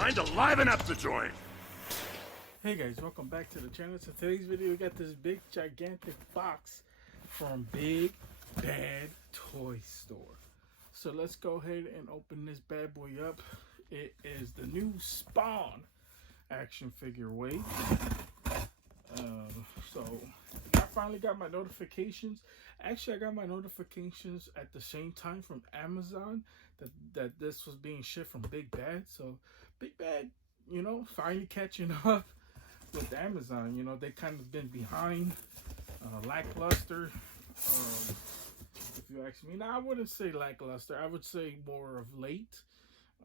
Time to liven up the joint. Hey guys, welcome back to the channel. So today's video, we got this big gigantic box from Big Bad Toy Store. So let's go ahead and open this bad boy up. It is the new Spawn action figure weight. So I finally got my notifications. Actually, I got my notifications at the same time from Amazon that this was being shipped from Big Bad. So Big Bad, you know, finally catching up with Amazon. You know, they kind of been behind, lackluster. If you ask me, now I wouldn't say lackluster. I would say more of late.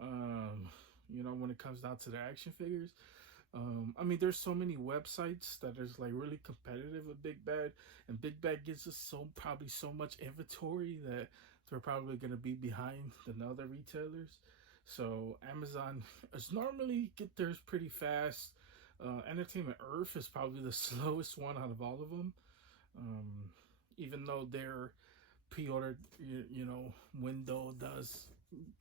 You know, when it comes down to the action figures. I mean, there's so many websites that is like really competitive with Big Bad, and Big Bad gives us probably so much inventory that they're probably going to be behind than other retailers. So Amazon is normally get theirs pretty fast. Entertainment Earth is probably the slowest one out of all of them. Even though their pre-order, you know, window does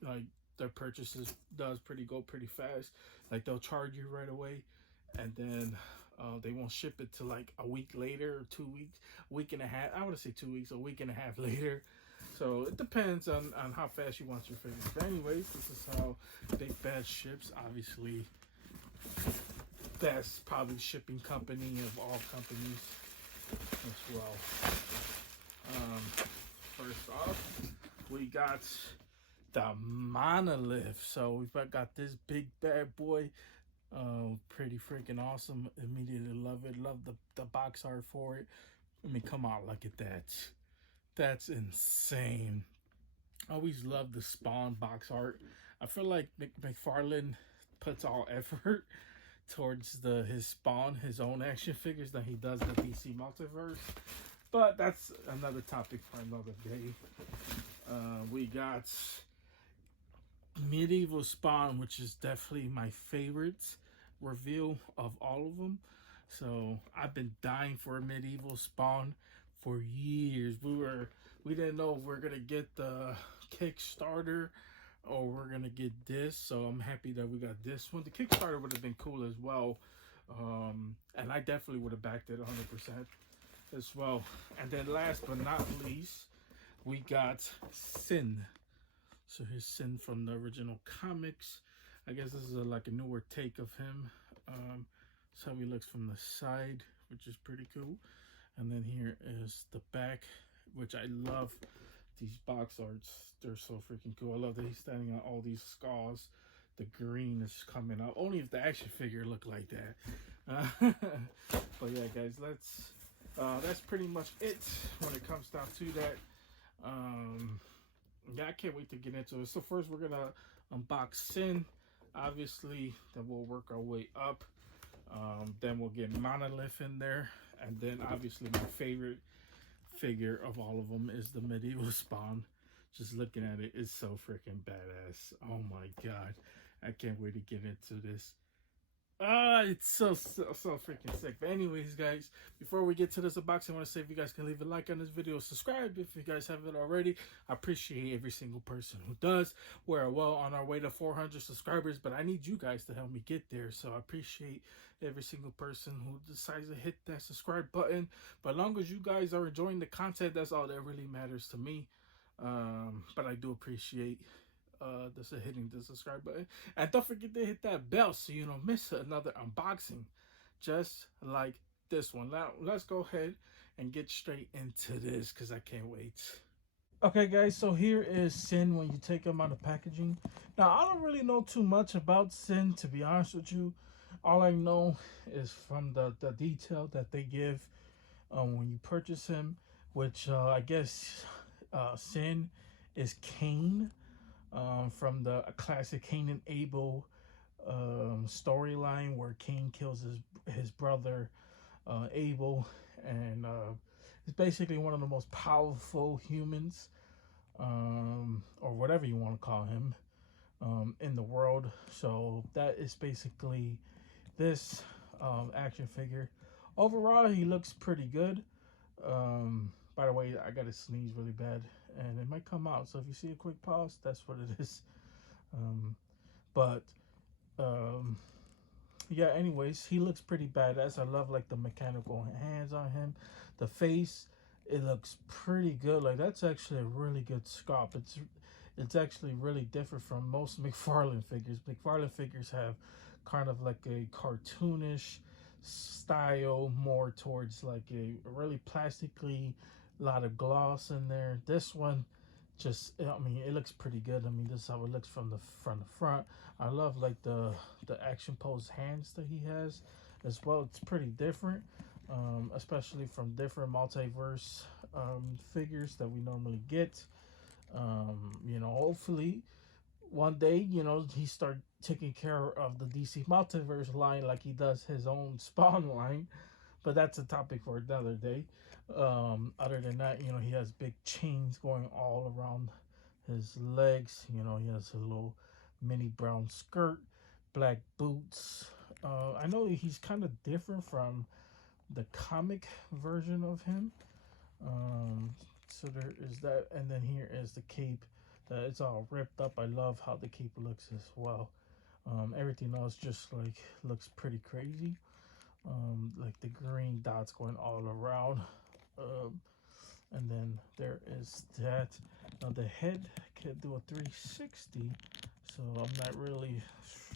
like their purchases does go pretty fast. Like they'll charge you right away, and then they won't ship it to like a week later or 2 weeks, a week and a half. I want to say 2 weeks, a week and a half later. So it depends on how fast you want your figures. But anyways, this is how Big Bad ships. Obviously, best probably shipping company of all companies as well. First off, we got the Monolith. So we've got this big bad boy. Pretty freaking awesome. Immediately love it. Love the box art for it. I mean, come on, look at that. That's insane. Always love the Spawn box art. I feel like McFarlane puts all effort towards his Spawn, his own action figures, than he does the DC multiverse. But that's another topic for another day. We got Medieval Spawn, which is definitely my favorite reveal of all of them. So I've been dying for a Medieval Spawn for years. We didn't know if we're gonna get the Kickstarter or we're gonna get this. So I'm happy that we got this one. The Kickstarter would have been cool as well, and I definitely would have backed it 100% as well. And then last but not least, we got Sinn. So here's Sinn from the original comics. I guess this is like a newer take of him. That's how he looks from the side, which is pretty cool. And then here is the back, which I love. These box arts, they're so freaking cool. I love that he's standing on all these scars. The green is coming out. Only if the action figure looked like that. But yeah, guys, that's pretty much it when it comes down to that. Yeah, I can't wait to get into it. So first we're gonna unbox Sinn, obviously. Then we'll work our way up. Then we'll get Monolith in there, and then obviously my favorite figure of all of them is the Medieval Spawn. Just looking at it is so freaking badass. Oh my god, I can't wait to get into this. It's so freaking sick. But anyways, guys, before we get to this unboxing, I want to say if you guys can leave a like on this video, subscribe if you guys haven't already. I appreciate every single person who does. We're well on our way to 400 subscribers, but I need you guys to help me get there. So I appreciate every single person who decides to hit that subscribe button. But as long as you guys are enjoying the content, that's all that really matters to me. But I do appreciate hitting the subscribe button, and don't forget to hit that bell so you don't miss another unboxing just like this one. Now let's go ahead and get straight into this because I can't wait. Okay guys, so here is Sinn when you take him out of packaging. Now I don't really know too much about Sinn, to be honest with you. All I know is from the detail that they give when you purchase him, which I guess Sinn is Cain. From the classic Cain and Abel storyline where Cain kills his brother Abel, and he's basically one of the most powerful humans, or whatever you want to call him, in the world. So that is basically this action figure. Overall, he looks pretty good. By the way, I gotta sneeze really bad and it might come out, so if you see a quick pause, that's what it is. But Um, yeah, anyways, he looks pretty badass. I love like the mechanical hands on him. The face, it looks pretty good. Like that's actually a really good sculpt. It's actually really different from most McFarlane figures. McFarlane figures have kind of like a cartoonish style, more towards like a really plastically, lot of gloss in there. This one just, I mean, it looks pretty good. I mean, this is how it looks from the front. I love like the action pose hands that he has as well. It's pretty different, especially from different multiverse figures that we normally get. Hopefully one day, he start taking care of the DC multiverse line like he does his own Spawn line, but that's a topic for another day. Other than that, he has big chains going all around his legs. He has a little mini brown skirt, black boots. I know he's kind of different from the comic version of him. Um, so there is that, and then here is the cape. It's all ripped up. I love how the cape looks as well. Everything else just like looks pretty crazy. Like the green dots going all around. Um, and then there is that. Now the head can do a 360, so I'm not really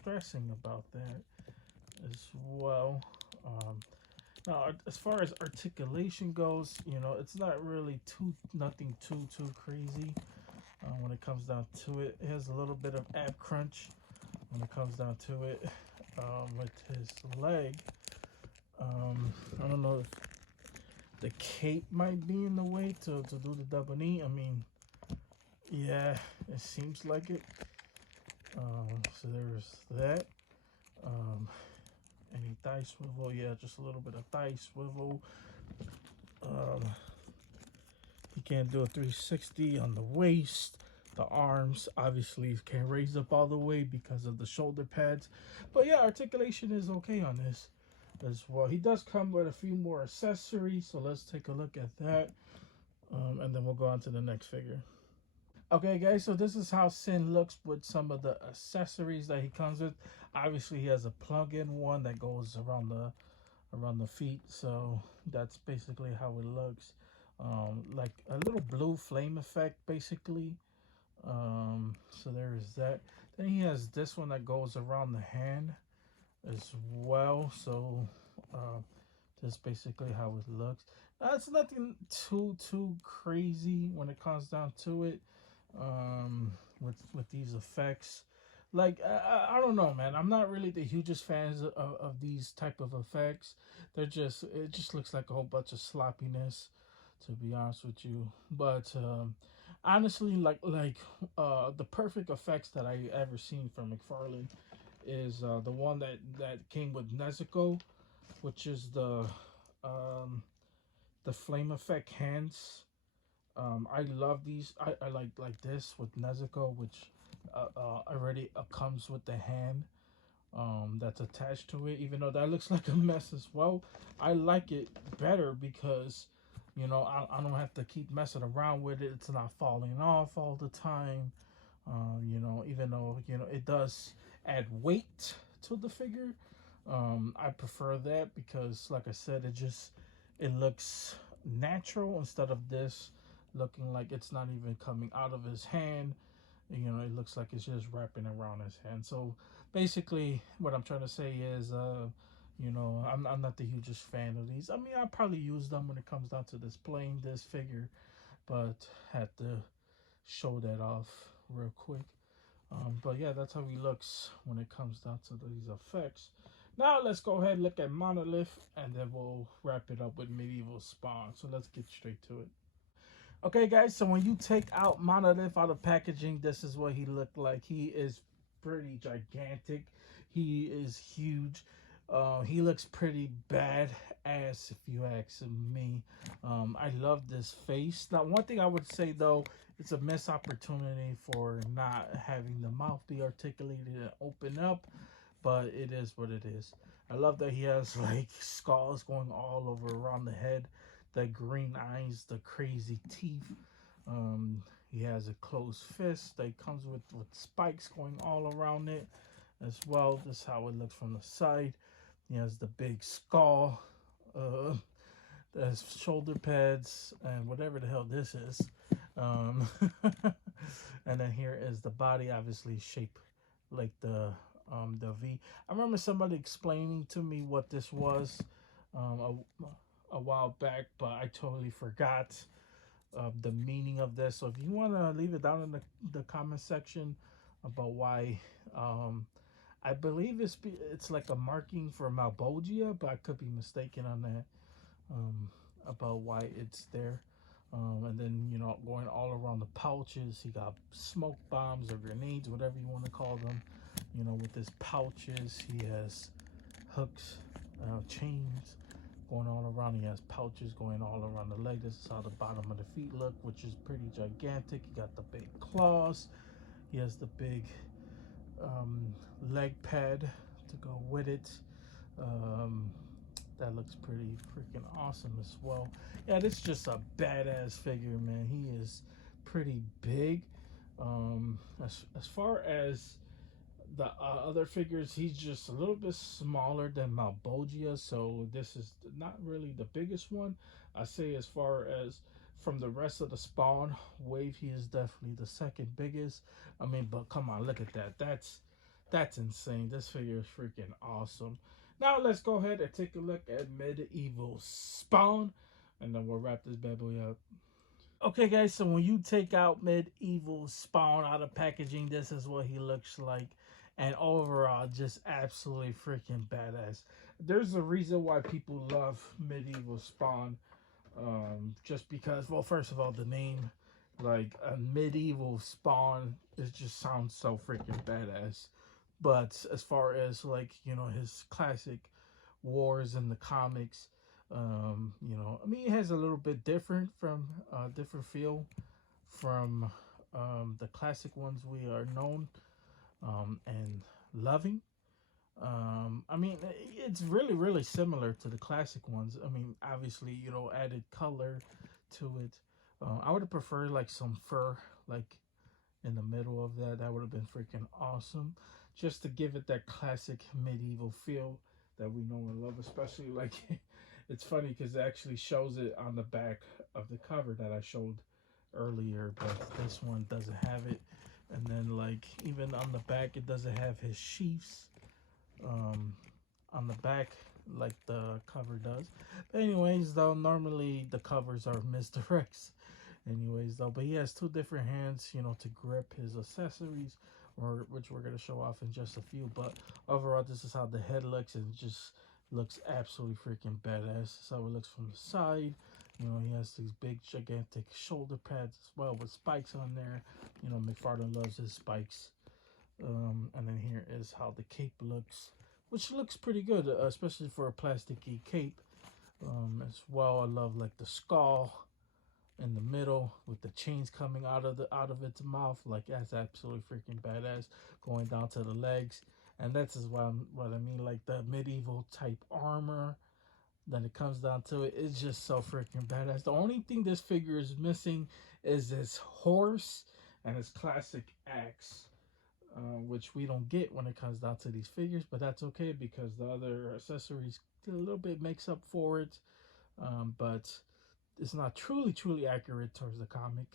stressing about that as well. Um, Now, as far as articulation goes, it's not really nothing too crazy when it comes down to it. It has a little bit of ab crunch when it comes down to it with his leg. I don't know if the cape might be in the way to do the double knee. I mean, yeah, it seems like it. So there's that. Um, any thigh swivel? Yeah, just a little bit of thigh swivel. Um, he can't do a 360 on the waist. The arms obviously can't raise up all the way because of the shoulder pads. But yeah, articulation is okay on this as well. He does come with a few more accessories, so let's take a look at that. And then we'll go on to the next figure. Okay, guys, so this is how Sinn looks with some of the accessories that he comes with. Obviously, he has a plug-in one that goes around the feet, so that's basically how it looks. Like a little blue flame effect, basically. So there is that. Then he has this one that goes around the hand as well. So that's basically how it looks. That's nothing too crazy when it comes down to it. With these effects, like I don't know, man. I'm not really the hugest fans of these type of effects. It just looks like a whole bunch of sloppiness, to be honest with you. But honestly, the perfect effects that I ever seen from McFarlane is the one that came with Nezuko, which is the flame effect hands. I love these. I like this with Nezuko, which already comes with the hand that's attached to it. Even though that looks like a mess as well, I like it better because I don't have to keep messing around with it. It's not falling off all the time. Even though it does add weight to the figure. I prefer that because, like I said, it looks natural instead of this looking like it's not even coming out of his hand. It looks like it's just wrapping around his hand. So basically, what I'm trying to say is, I'm not the hugest fan of these. I mean, I'll probably use them when it comes down to displaying this figure, but had to show that off real quick. But yeah, that's how he looks when it comes down to these effects. Now let's go ahead and look at Monolith, and then we'll wrap it up with Medieval Spawn. So let's get straight to it. Okay, guys, so when you take out Monolith out of packaging, this is what he looked like. He is pretty gigantic. He is huge. He looks pretty bad ass, if you ask me. I love this face. Now, one thing I would say, though, it's a missed opportunity for not having the mouth be articulated and open up, but it is what it is. I love that he has, like, skulls going all over around the head, the green eyes, the crazy teeth. He has a closed fist that comes with spikes going all around it. as well. This is how it looks from the side. He has the big skull, uh, the shoulder pads, and whatever the hell this is. Um, and then here is the body, obviously shaped like the V. I remember somebody explaining to me what this was a while back, but I totally forgot the meaning of this. So if you want to leave it down in the comment section about why, I believe it's like a marking for Malbolgia, but I could be mistaken on that, about why it's there. And then, going all around the pouches, he got smoke bombs or grenades, whatever you want to call them. With his pouches, he has hooks, chains going all around. He has pouches going all around the leg. This is how the bottom of the feet look, which is pretty gigantic. He got the big claws. He has the big leg pad to go with it. Um, that looks pretty freaking awesome as well. Yeah, this is just a badass figure, man. He is pretty big. As far as the other figures, he's just a little bit smaller than Malbolgia, so this is not really the biggest one. I say as far as from the rest of the spawn wave, he is definitely the second biggest. I mean, but come on, look at that. That's insane. This figure is freaking awesome. Now let's go ahead and take a look at Medieval Spawn, and then we'll wrap this bad boy up. Okay, guys, so when you take out Medieval Spawn out of packaging, this is what he looks like. And overall, just absolutely freaking badass. There's a reason why people love Medieval Spawn. Just because, well, first of all, the name, like a Medieval Spawn, it just sounds so freaking badass. But as far as, like, his classic wars in the comics, I mean, it has a little bit different feel from the classic ones we are known and loving. I mean, it's really, really similar to the classic ones. I mean, obviously, added color to it. I would have preferred like some fur, like in the middle of that. That would have been freaking awesome, just to give it that classic medieval feel that we know and love. Especially like, it's funny because it actually shows it on the back of the cover that I showed earlier, but this one doesn't have it. And then, like, even on the back, it doesn't have his sheaths on the back like the cover does. But anyways, though, normally the covers are misdirects. Anyways, though, but he has two different hands, to grip his accessories, or which we're gonna show off in just a few. But overall, this is how the head looks, and it just looks absolutely freaking badass. So it looks from the side. He has these big, gigantic shoulder pads as well with spikes on there. McFarlane loves his spikes. And then here is how the cape looks, which looks pretty good, especially for a plasticky cape. As well, I love like the skull in the middle with the chains coming out of its mouth. Like, that's absolutely freaking badass. Going down to the legs, and that's is what I mean. Like the medieval type armor. Then it comes down to it. It's just so freaking badass. The only thing this figure is missing is his horse and his classic axe, which we don't get when it comes down to these figures, but that's okay because the other accessories a little bit makes up for it, but it's not truly accurate towards the comic.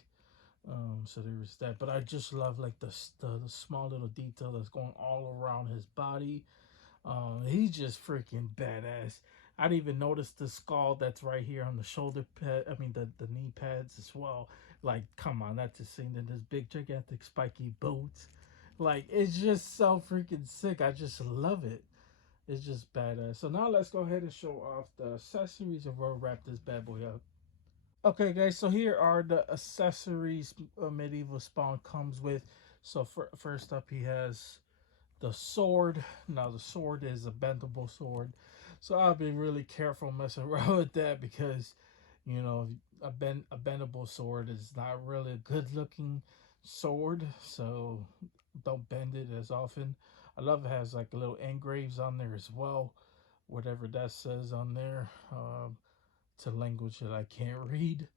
So there is that, but I just love like the small little detail that's going all around his body. He's just freaking badass. I didn't even notice the skull that's right here on the shoulder pad. I mean, the knee pads as well. Like, come on, that's just seeing in his big, gigantic, spiky boots. Like, it's just so freaking sick. I just love it. It's just badass. So now let's go ahead and show off the accessories and we'll wrap this bad boy up. Okay, guys, so here are the accessories Medieval Spawn comes with. So first up, he has the sword. Now the sword is a bendable sword, so I'll be really careful messing around with that because a bendable sword is not really a good looking sword, so don't bend it as often. I love it has like little engraves on there as well, whatever that says on there. It's a language that I can't read,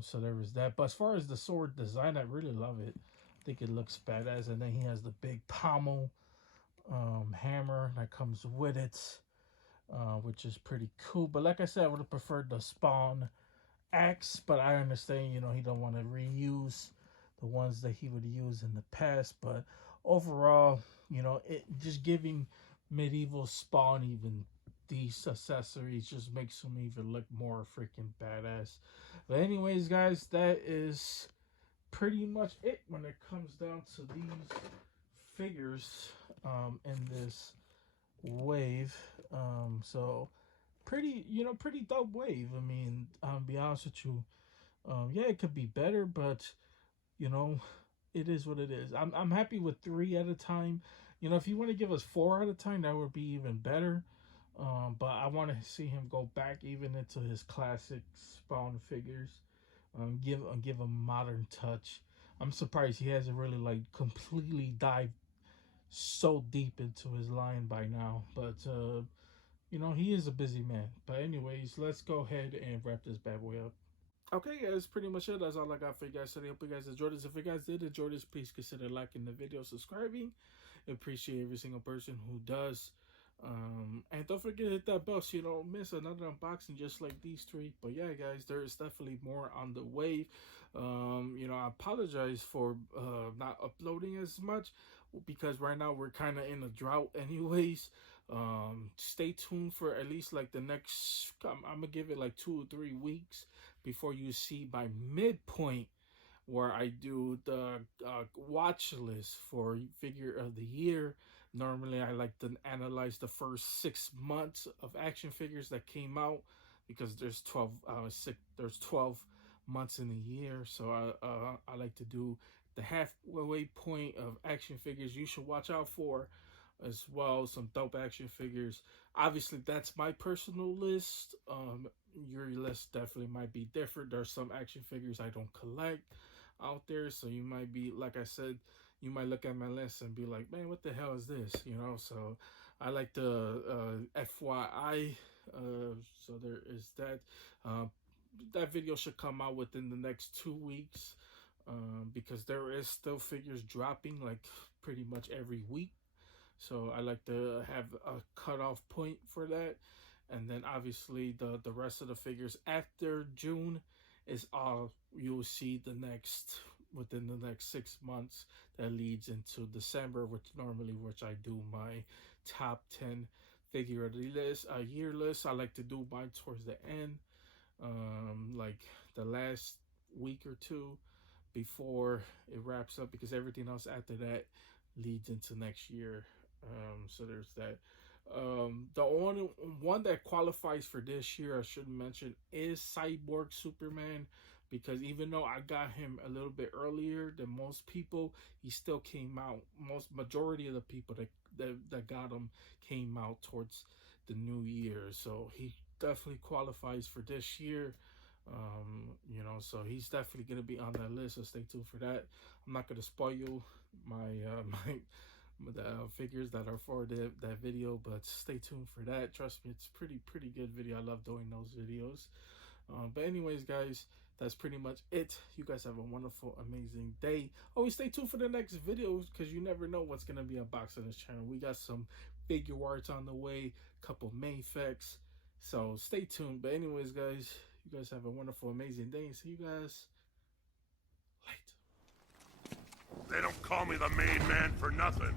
so there is that. But as far as the sword design, I really love it. I think it looks badass. And then he has the big pommel hammer that comes with it, which is pretty cool. But like I said, I would have preferred the Spawn axe, but I understand, he don't want to reuse the ones that he would use in the past. But overall, it just giving medieval Spawn even these accessories just makes him even look more freaking badass. But anyways, guys, that is pretty much it when it comes down to these figures in this wave. So pretty dope wave. I mean, I'll be honest with you. Yeah, it could be better, but you know, it is what it is. I'm happy with 3 at a time. If you want to give us 4 at a time, that would be even better. But I want to see him go back even into his classic Spawn figures. Give a modern touch. I'm surprised he hasn't really like completely dived so deep into his line by now. But he is a busy man. But anyways, let's go ahead and wrap this bad boy up. Okay, guys, pretty much it. That's all I got for you guys today. Hope you guys enjoyed this. If you guys did enjoy this, please consider liking the video, subscribing. I appreciate every single person who does. And don't forget to hit that bell so you don't miss another unboxing just like these 3. But yeah, guys, there is definitely more on the way. I apologize for not uploading as much because right now we're kind of in a drought anyways. Stay tuned for at least like the next, I'm gonna give it like 2 or 3 weeks before you see my midpoint where I do the watch list for figure of the year. Normally I like to analyze the first 6 months of action figures that came out because there's 12 months in a year. So I like to do the halfway point of action figures you should watch out for, as well some dope action figures. Obviously that's my personal list. Your list definitely might be different. There's some action figures I don't collect out there, so you might be, like I said, you might look at my list and be like, man, what the hell is this? So I like the FYI. So there is that. That video should come out within the next 2 weeks, because there is still figures dropping like pretty much every week. So I like to have a cutoff point for that. And then obviously the rest of the figures after June is all you'll see within the next 6 months. That leads into December, which I do my top 10 figure of the list, year list. I like to do mine towards the end, like the last week or 2 before it wraps up, because everything else after that leads into next year. So there's that. The only one that qualifies for this year I should mention is Cyborg Superman, because even though I got him a little bit earlier than most people, he still came out. Majority of the people that got him came out towards the new year, so he definitely qualifies for this year. So he's definitely gonna be on that list. So stay tuned for that. I'm not gonna spoil my the figures that are for that video, but stay tuned for that. Trust me, it's pretty good video. I love doing those videos. But anyways, guys, that's pretty much it. You guys have a wonderful, amazing day. Always stay tuned for the next videos, because you never know what's gonna be unboxed on this channel. We got some figure arts on the way, couple main effects, so stay tuned. But anyways, guys, you guys have a wonderful, amazing day. See you guys later. They don't call me the main man for nothing.